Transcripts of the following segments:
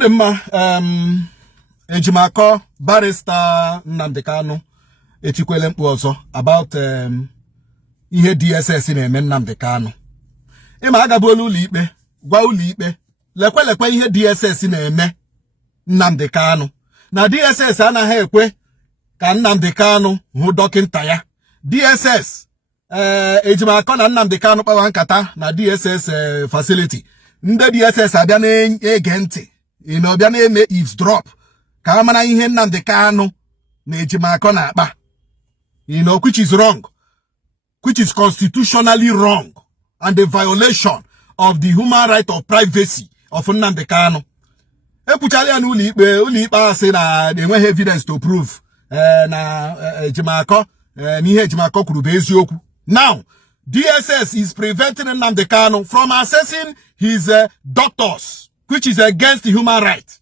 Adema Ejimako barrister Nnamdi Kanu etikwele mkpu ọzọ about ihe DSS na-eme Nnamdi Kanu. Ịma agabuola ụlọ ikpe gwa ụlọ ikpe lekwe ihe DSS na-eme Nnamdi Kanu. Na DSS anaghị ekwe ka Nnamdi Kanu hụ dọkịnta ya. DSS Ejimako na Nnamdi Kanu kpawa nkata na DSS facility. Ndị DSS abịa na-ege ntị, bịa na-eme eavesdrop ka a mara ihe Nnamdi Kanu na Ejimako na-akpa, which is wrong, which is constitutionally wrong and a violation of the human right of privacy of Nnamdi Kanu. Ekwuchara ya n'ụlọ ikpe asị na enweghị evidence to prove na Ejimako n'ihe Ejimako kwuru bụ eziokwu. Now DSS is preventing Nnamdi Kanu from accessing his doctors, which is against human rights.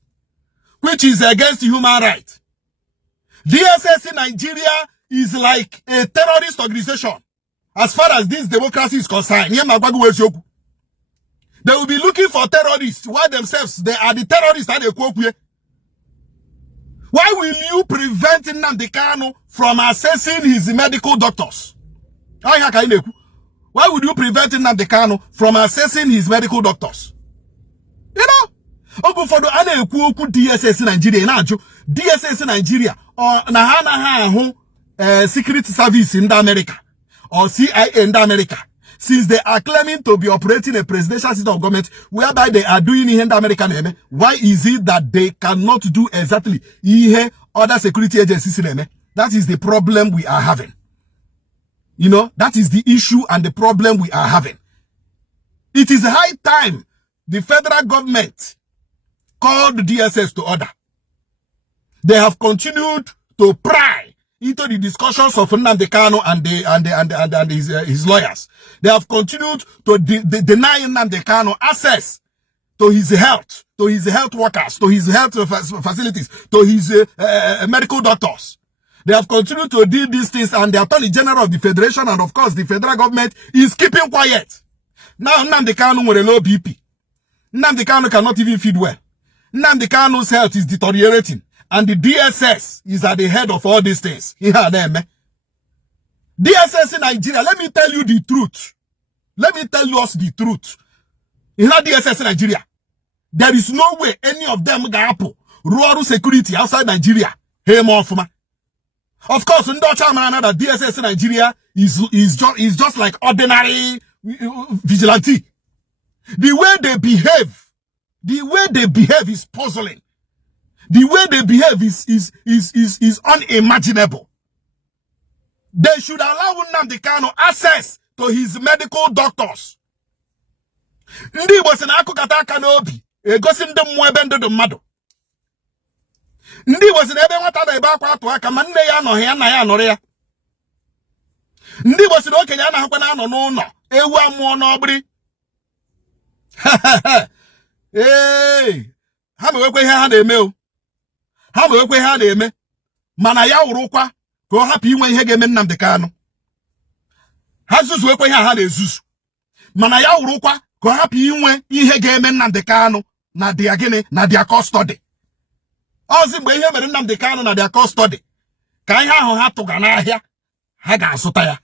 DSS in Nigeria is like a terrorist organization as far as this democracy is concerned. They will be looking for terrorists while themselves they are the terrorists and they quote. Why will you prevent Nnamdi Kanu from accessing his medical doctors? Why would you prevent Nnamdi Kanu from accessing his medical doctors? You know? For the DSS in Nigeria, DSS in Nigeria, or Nahana Secret Service in America, or CIA in America, since they are claiming to be operating a presidential system of government whereby they are doing in American name, why is it that they cannot do exactly other security agencies? That is the problem we are having. That is the issue and the problem we are having. It is high time the federal government called DSS to order. They have continued to pry into the discussions of Nnamdi Kanu and his lawyers. They have continued to deny Nnamdi Kanu access to his health workers, to his health facilities, to his medical doctors. They have continued to do these things, and the Attorney General of the Federation and of course the federal government is keeping quiet. Now Nnamdi Kanu with a low BP. Nnamdi Kanu cannot even feed well. Nnamdi Kanu's health is deteriorating, and the DSS is at the head of all these things. DSS in Nigeria, let me tell you the truth. Let me tell us the truth. DSS in Nigeria, there is no way any of them gapo rural security outside Nigeria. Hey, Mofuma. Of course, in that DSS in Nigeria is just like ordinary vigilante. The way they behave is puzzling. The way they behave is unimaginable. They should allow Nnamdi Kanu access to his medical doctors. Ndi Igbo si na akụkata aka n'obi egosi ndị mmụọ ebe ndị mmadụ. Ndi Igbo si na ebe nwata na ebe akwa atụ aka ma nne ya anọghị ya na ya anọrọ ya. Ndi Igbo si na okenye anaghịkwa na anọ n'ụlọ ewu amụọ n'ọgbịrị. Ha mewekwa ihe ha na-eme o. Ha mewekwa ihe ha na-eme. Mana ya wụrụkwa ka ọ hapụ inwe ihe ga-eme Nnamdi Kanu. Ha zuzuwekwa ihe ha na-ezuzu. Mana ya wụrụkwa ka ọ hapụ inwe ihe ga-eme Nnamdi Kanu na dia gịnị na dia custody. Ozi mgbe ihe mere Nnamdi Kanu na dia custody ka ihe ahụ ha tụga n'ahịa ha ga-azụta ya.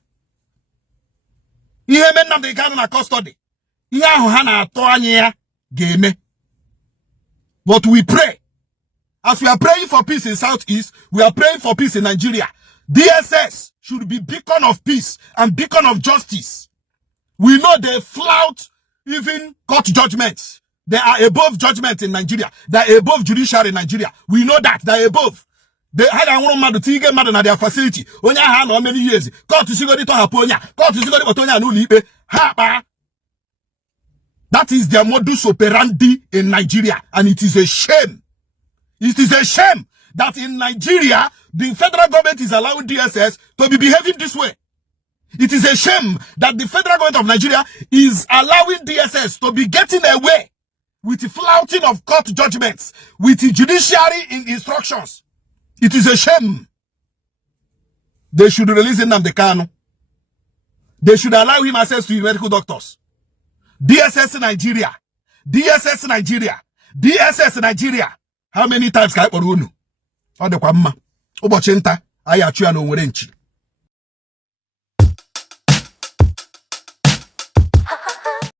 Ihe mere Nnamdi Kanu na custody ihe ahụ ha na-atụ anya ya ga-eme. But we pray. As we are praying for peace in Southeast, we are praying for peace in Nigeria. DSS should be beacon of peace and beacon of justice. We know they flout even court judgments. They are above judgment in Nigeria. They are above judiciary in Nigeria. We know that. They are above. They had a woman to take mad in their facility. Onya ha no many years. Court to sigodi to haponya. Court to sigodi botonya no libe. Ha. That is their modus operandi in Nigeria, and it is a shame. It is a shame that in Nigeria, the federal government is allowing DSS to be behaving this way. It is a shame that the federal government of Nigeria is allowing DSS to be getting away with the flouting of court judgments, with the judiciary in instructions. It is a shame. They should release Nnamdi Kanu. They should allow him access to medical doctors. DSS Nigeria. DSS Nigeria, how many times ka I kpọrọ unu? Ọ dịkwa mma. Ụbọchị nta, anyị achụ ya na Onwere nchi.